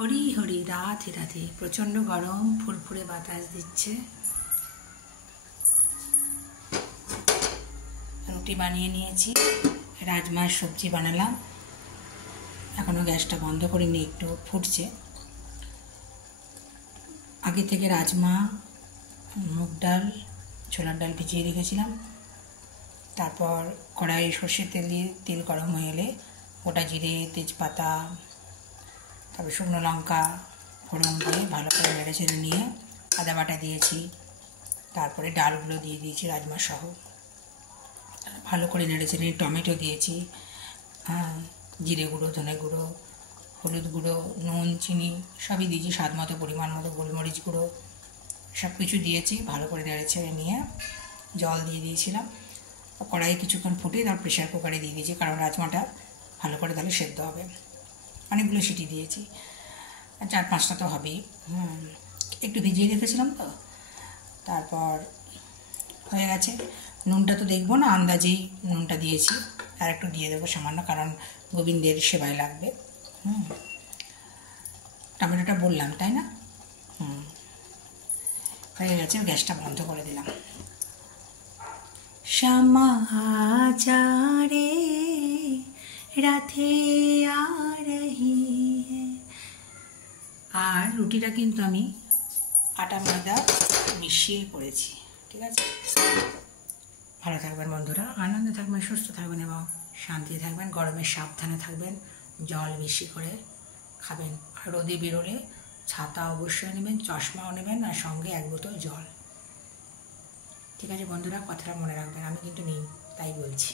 হরি হরি, রাধে রাধে। প্রচণ্ড গরম, ফুরফুরে বাতাস দিচ্ছে। রুটি বানিয়ে নিয়েছি, রাজমার সবজি বানালাম। এখনও গ্যাসটা বন্ধ করিনি, একটু ফুটছে। আগে থেকে রাজমা, মুগ ডাল, ছোলার ডাল ভিজিয়ে রেখেছিলাম। তারপর কড়াই সর্ষের তেল দিয়ে তেল গরম হয়ে এলে গোটা জিরে, তেজপাতা, তারপর শুকনো লঙ্কা ফোড়ন দিয়ে ভালো করে নেড়ে চেড়ে নিয়ে আদা বাটা দিয়েছি। তারপরে ডালগুলো দিয়ে দিয়েছি রাজমা সহ, ভালো করে নেড়ে চেড়ে টমেটো দিয়েছি, জিরে গুঁড়ো, ধনে গুঁড়ো, হলুদ গুঁড়ো, নুন, চিনি সবই দিয়েছি, স্বাদ মতো পরিমাণ মতো গোলমরিচ গুঁড়ো সব কিছু দিয়েছি। ভালো করে নেড়ে ছেড়ে নিয়ে জল দিয়ে দিয়েছিলাম। কড়াইয়ে কিছুক্ষণ ফুটে তারপর প্রেশার কুকারে দিয়ে দিয়েছি, কারণ রাজমাটা ভালো করে তাহলে সেদ্ধ হবে। অনেকগুলো সিটি দিয়েছি, 4-5টা তো হবেই। একটু ভিজিয়ে রেখেছিলাম তো, তারপর হয়ে গেছে। নুনটা তো দেখবো না, আন্দাজেই নুনটা দিয়েছি, আর একটু দিয়ে দেবো সামান্য, কারণ গোবিন্দের সেবায় লাগবে। টমেটোটা বললাম, তাই না? হয়ে গেছে, গ্যাসটা বন্ধ করে দিলাম। শ্যামা जा रे রাধে আ রহি है। আর রুটিটা কিন্তু আমি আটা ময়দা মিশিয়ে করেছি, ঠিক আছে? ভালো থাকবেন বন্ধুরা, আনন্দে থাকবেন, সুস্থ থাকবেন এবং শান্তি থাকবেন। গরমে সাবধানে থাকবেন, জল বেশি করে খাবেন। আর রোদে বেরোলে ছাতা অবশ্যই নেবেন, চশমাও নেবেন, আর সঙ্গে 1 বোতল জল। ঠিক আছে বন্ধুরা, কথাটা মনে রাখবেন, আমি কিন্তু নেই তাই বলছি।